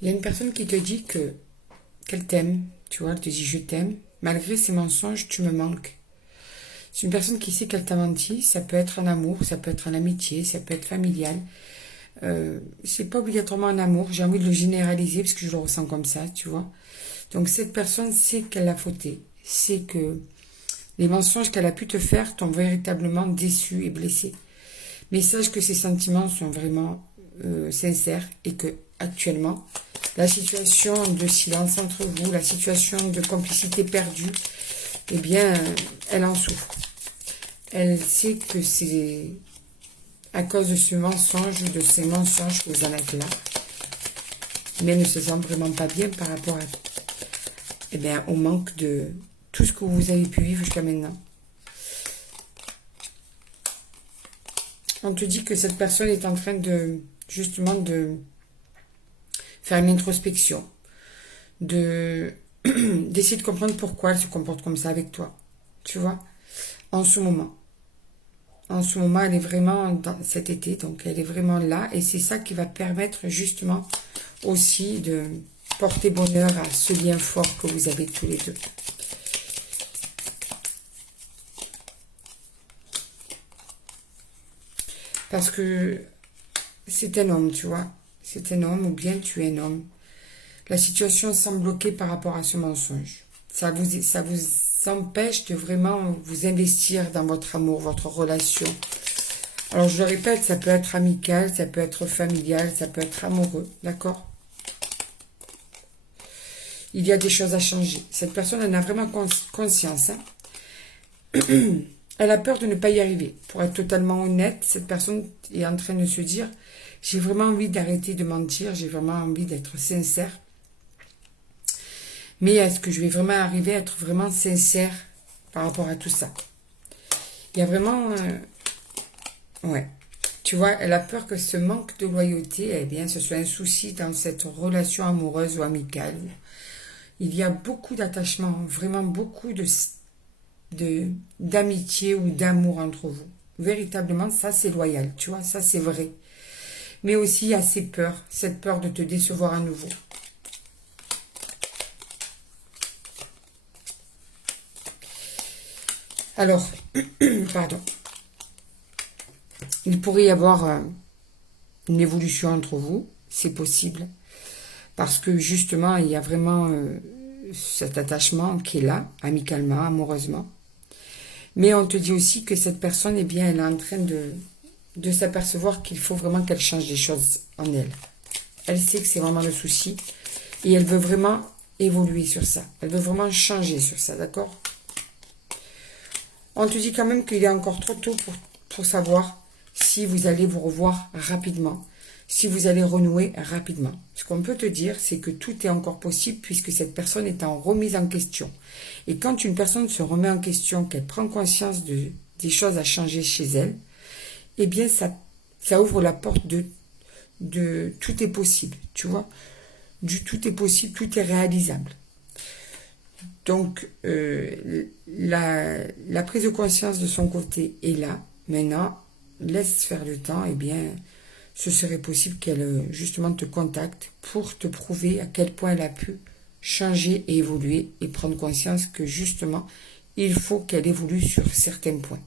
Il y a une personne qui te dit que qu'elle t'aime, tu vois, elle te dit je t'aime, malgré ses mensonges, tu me manques. C'est une personne qui sait qu'elle t'a menti, ça peut être en amour, ça peut être en amitié, ça peut être familial. C'est pas obligatoirement en amour, j'ai envie de le généraliser parce que je le ressens comme ça, tu vois. Donc cette personne sait qu'elle a fauté, sait que les mensonges qu'elle a pu te faire t'ont véritablement déçu et blessé. Mais sache que ces sentiments sont vraiment sincères et que actuellement, la situation de silence entre vous, la situation de complicité perdue, eh bien, elle en souffre. Elle sait que c'est à cause de ce mensonge, de ces mensonges que vous en êtes là, mais elle ne se sent vraiment pas bien par rapport à, eh bien, au manque de tout ce que vous avez pu vivre jusqu'à maintenant. On te dit que cette personne est en train de, justement, de faire une introspection, de d'essayer de comprendre pourquoi elle se comporte comme ça avec toi. Tu vois, en ce moment. En ce moment, elle est vraiment dans cet été, donc elle est vraiment là. Et c'est ça qui va permettre justement aussi de porter bonheur à ce lien fort que vous avez tous les deux. Parce que c'est un homme, tu vois. C'est un homme ou bien tu es un homme. La situation semble bloquée par rapport à ce mensonge. Ça vous empêche de vraiment vous investir dans votre amour, votre relation. Alors je le répète, ça peut être amical, ça peut être familial, ça peut être amoureux, d'accord? Il y a des choses à changer. Cette personne en a vraiment conscience. Hein. Elle a peur de ne pas y arriver. Pour être totalement honnête, cette personne est en train de se dire, j'ai vraiment envie d'arrêter de mentir, j'ai vraiment envie d'être sincère. Mais est-ce que je vais vraiment arriver à être vraiment sincère par rapport à tout ça? Il y a vraiment... ouais. Tu vois, elle a peur que ce manque de loyauté, eh bien, ce soit un souci dans cette relation amoureuse ou amicale. Il y a beaucoup d'attachement, vraiment beaucoup d'amitié ou d'amour entre vous. Véritablement, ça c'est loyal, tu vois, ça c'est vrai. Mais aussi il y a ces peurs, cette peur de te décevoir à nouveau. Alors, pardon, il pourrait y avoir une évolution entre vous, c'est possible, parce que justement, il y a vraiment cet attachement qui est là, amicalement, amoureusement. Mais on te dit aussi que cette personne, eh bien, elle est en train de s'apercevoir qu'il faut vraiment qu'elle change des choses en elle. Elle sait que c'est vraiment le souci et elle veut vraiment évoluer sur ça. Elle veut vraiment changer sur ça, d'accord? On te dit quand même qu'il est encore trop tôt pour savoir si vous allez vous revoir rapidement, si vous allez renouer rapidement. Ce qu'on peut te dire, c'est que tout est encore possible puisque cette personne est en remise en question. Et quand une personne se remet en question, qu'elle prend conscience des choses à changer chez elle, eh bien ça ouvre la porte de tout est possible, tu vois. Du tout est possible, tout est réalisable. Donc, la prise de conscience de son côté est là. Maintenant, laisse faire le temps. Eh bien, ce serait possible qu'elle, justement, te contacte pour te prouver à quel point elle a pu changer et évoluer et prendre conscience que, justement, il faut qu'elle évolue sur certains points.